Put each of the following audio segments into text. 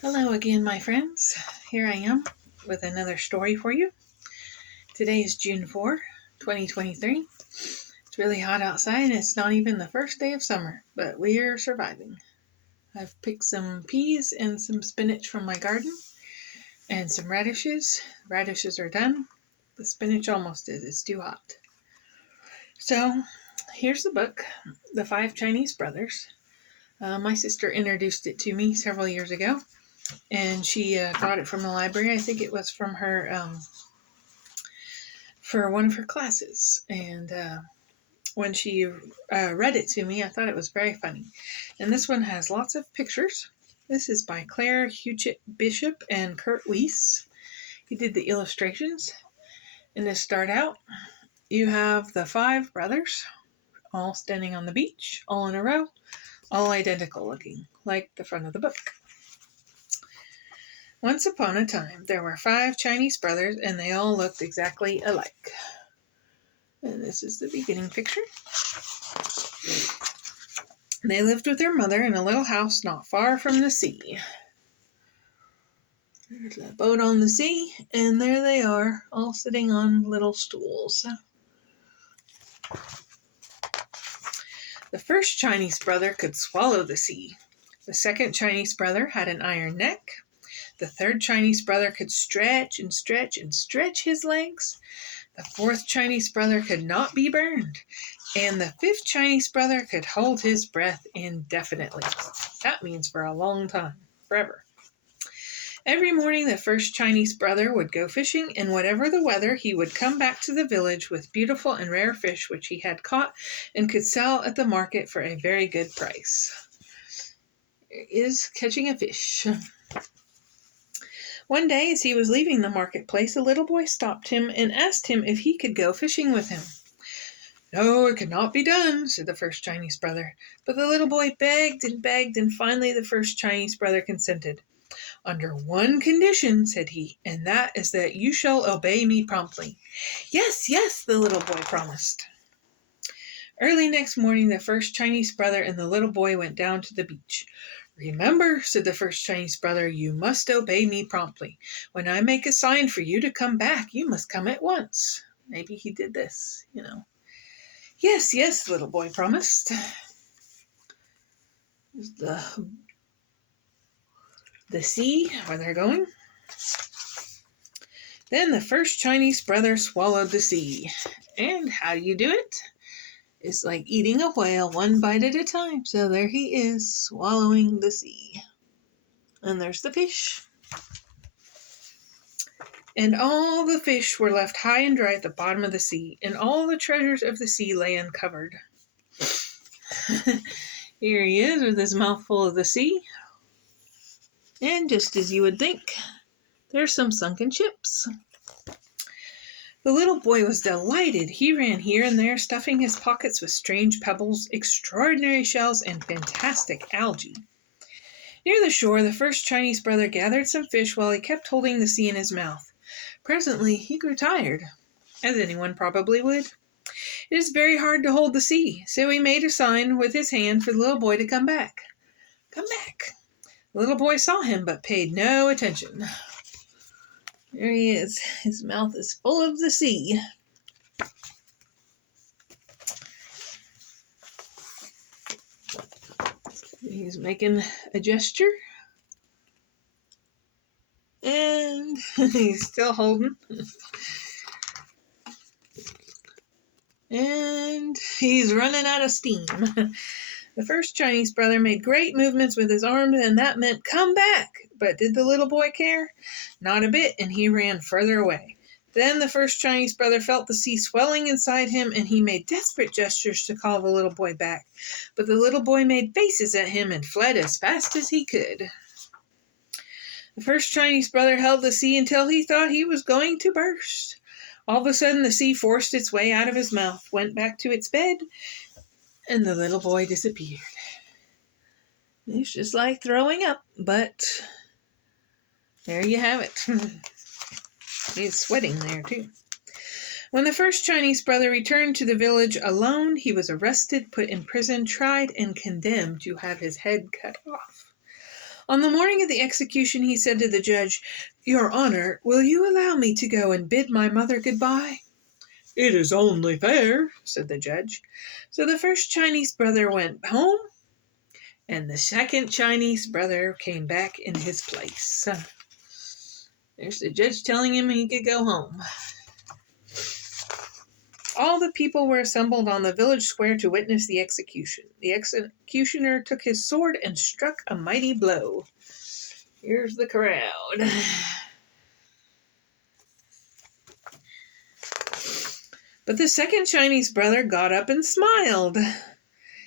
Hello again, my friends. Here I am with another story for you. Today is June 4, 2023. It's really hot outside and it's not even the first day of summer, but we're surviving. I've picked some peas and some spinach from my garden and some radishes. Radishes are done. The spinach almost is. It's too hot. So here's the book, The Five Chinese Brothers. My sister introduced it to me several years ago. And she got it from the library. I think it was from her for one of her classes. And when she read it to me, I thought it was very funny. And this one has lots of pictures. This is by Claire Huchet Bishop and Kurt Wiese. He did the illustrations. And to start out, you have the five brothers, all standing on the beach, all in a row, all identical looking, like the front of the book. Once upon a time, there were 5 Chinese brothers, and they all looked exactly alike. And this is the beginning picture. They lived with their mother in a little house not far from the sea. There's a boat on the sea, and there they are, all sitting on little stools. The first Chinese brother could swallow the sea. The second Chinese brother had an iron neck. The third Chinese brother could stretch and stretch and stretch his legs. The fourth Chinese brother could not be burned. And the fifth Chinese brother could hold his breath indefinitely. That means for a long time, forever. Every morning the first Chinese brother would go fishing, and whatever the weather, he would come back to the village with beautiful and rare fish which he had caught and could sell at the market for a very good price. There is catching a fish. One day, as he was leaving the marketplace, a little boy stopped him and asked him if he could go fishing with him. No, it could not be done, said the first Chinese brother. But the little boy begged, and finally the first Chinese brother consented. Under one condition, said he, and that is that you shall obey me promptly. Yes, yes, the little boy promised. Early next morning, the first Chinese brother and the little boy went down to the beach. Remember, said the first Chinese brother, you must obey me promptly. When I make a sign for you to come back, you must come at once. Maybe he did this, Yes, yes, the little boy promised. The sea, where they're going. Then the first Chinese brother swallowed the sea. And how do you do it? It's like eating a whale one bite at a time. So there he is, swallowing the sea. And there's the fish. And all the fish were left high and dry at the bottom of the sea, and all the treasures of the sea lay uncovered. Here he is with his mouth full of the sea. And just as you would think, there's some sunken ships. The little boy was delighted. He ran here and there, stuffing his pockets with strange pebbles, extraordinary shells, and fantastic algae. Near the shore, the first Chinese brother gathered some fish while he kept holding the sea in his mouth. Presently, he grew tired, as anyone probably would. It is very hard to hold the sea, so he made a sign with his hand for the little boy to come back. Come back. The little boy saw him, but paid no attention. There he is. His mouth is full of the sea. He's making a gesture. And he's still holding. And he's running out of steam. The first Chinese brother made great movements with his arms, and that meant, come back. But did the little boy care? Not a bit, and he ran further away. Then the first Chinese brother felt the sea swelling inside him, and he made desperate gestures to call the little boy back. But the little boy made faces at him and fled as fast as he could. The first Chinese brother held the sea until he thought he was going to burst. All of a sudden, the sea forced its way out of his mouth, went back to its bed, and the little boy disappeared. It's just like throwing up, but there you have it. He's sweating there, too. When the first Chinese brother returned to the village alone, he was arrested, put in prison, tried, and condemned to have his head cut off. On the morning of the execution, he said to the judge, "Your Honor, will you allow me to go and bid my mother goodbye?" "It is only fair," said the judge. So the first Chinese brother went home, and the second Chinese brother came back in his place. There's the judge telling him he could go home. All the people were assembled on the village square to witness the execution. The executioner took his sword and struck a mighty blow. Here's the crowd. But the second Chinese brother got up and smiled.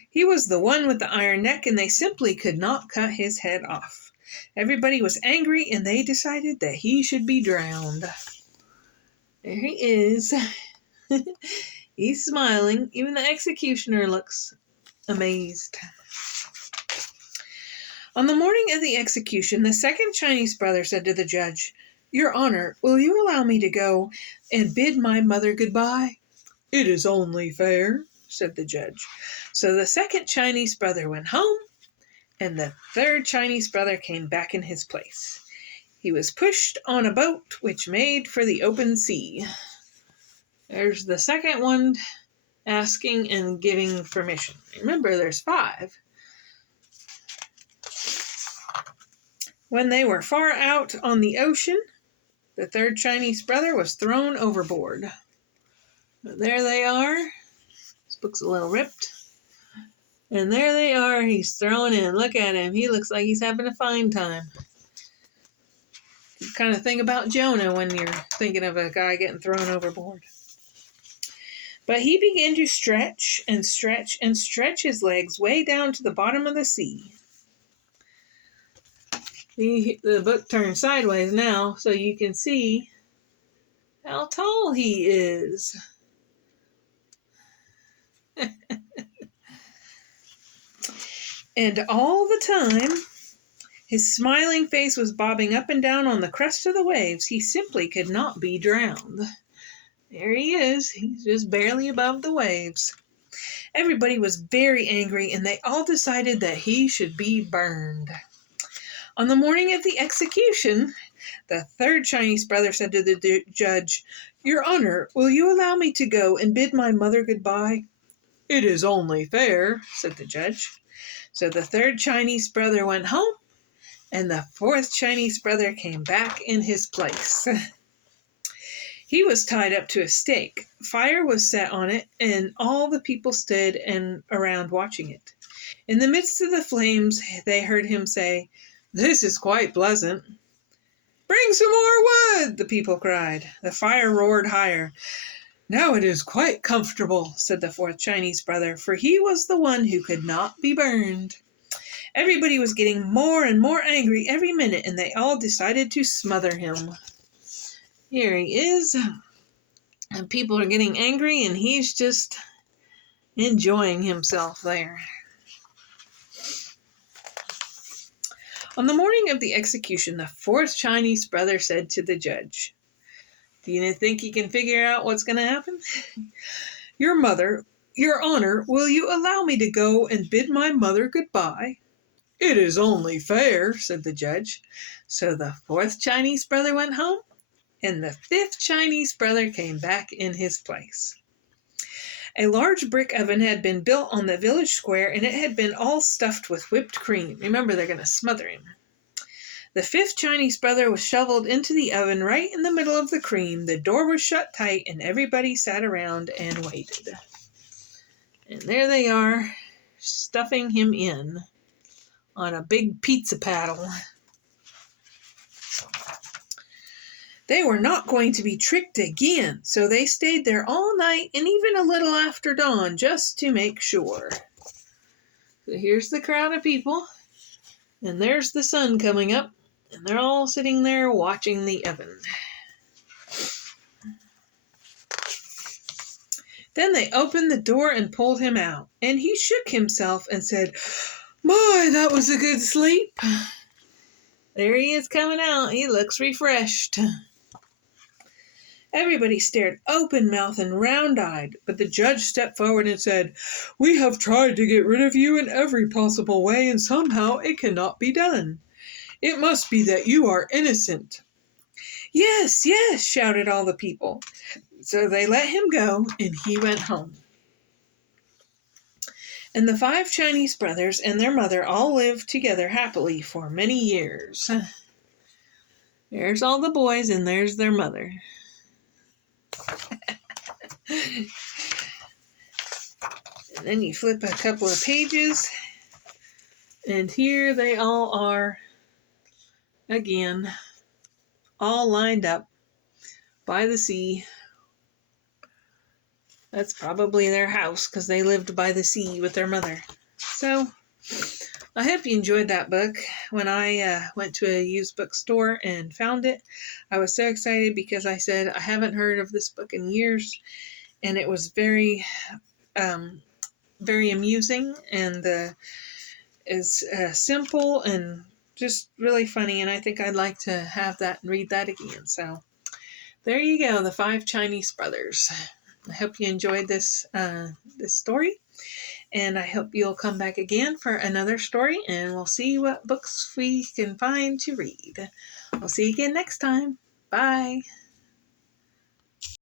He was the one with the iron neck, and they simply could not cut his head off. Everybody was angry, and they decided that he should be drowned. There he is. He's smiling. Even the executioner looks amazed. On the morning of the execution, the second Chinese brother said to the judge, "Your Honor, will you allow me to go and bid my mother goodbye?" "It is only fair," said the judge. So the second Chinese brother went home, and the third Chinese brother came back in his place. He was pushed on a boat which made for the open sea. There's the second one asking and giving permission. Remember, there's 5. When they were far out on the ocean, the third Chinese brother was thrown overboard. But there they are. This book's a little ripped. And there they are. He's thrown in. Look at him. He looks like he's having a fine time. You kind of think about Jonah when you're thinking of a guy getting thrown overboard. But he began to stretch and stretch and stretch his legs way down to the bottom of the sea. The book turned sideways now, so you can see how tall he is. And all the time, his smiling face was bobbing up and down on the crest of the waves. He simply could not be drowned. There he is. He's just barely above the waves. Everybody was very angry, and they all decided that he should be burned. On the morning of the execution, the third Chinese brother said to the judge, "Your Honor, will you allow me to go and bid my mother goodbye?" "It is only fair," said the judge. So the third Chinese brother went home, and the fourth Chinese brother came back in his place. He was tied up to a stake. Fire was set on it, and all the people stood around watching it. In the midst of the flames, they heard him say, "This is quite pleasant." "Bring some more wood," the people cried. The fire roared higher. "Now it is quite comfortable," said the fourth Chinese brother, for he was the one who could not be burned. Everybody was getting more and more angry every minute, and they all decided to smother him. Here he is, and people are getting angry, and he's just enjoying himself there. On the morning of the execution, the fourth Chinese brother said to the judge, "Do you think you can figure out what's going to happen?" "Your Honor, will you allow me to go and bid my mother goodbye?" "It is only fair," said the judge. So the fourth Chinese brother went home, and the fifth Chinese brother came back in his place. A large brick oven had been built on the village square, and it had been all stuffed with whipped cream. Remember, they're going to smother him. The fifth Chinese brother was shoveled into the oven right in the middle of the cream. The door was shut tight, and everybody sat around and waited. And there they are, stuffing him in on a big pizza paddle. They were not going to be tricked again, so they stayed there all night and even a little after dawn just to make sure. So here's the crowd of people, and there's the sun coming up, and they're all sitting there watching the oven. Then they opened the door and pulled him out, and he shook himself and said, "My, that was a good sleep." There he is coming out. He looks refreshed. Everybody stared open-mouthed and round-eyed, but the judge stepped forward and said, "We have tried to get rid of you in every possible way, and somehow it cannot be done. It must be that you are innocent." "Yes, yes," shouted all the people. So they let him go, and he went home. And the 5 Chinese brothers and their mother all lived together happily for many years. There's all the boys, and there's their mother. And then you flip a couple of pages, and here they all are again, all lined up by the sea. That's probably their house because they lived by the sea with their mother. So I hope you enjoyed that book. When I went to a used bookstore and found it, I was so excited because I said I haven't heard of this book in years, and it was very, very amusing, and is simple and just really funny. And I think I'd like to have that and read that again. So there you go, the 5 Chinese brothers. I hope you enjoyed this story, and I hope you'll come back again for another story, and we'll see what books we can find to read. We'll see you again next time. Bye.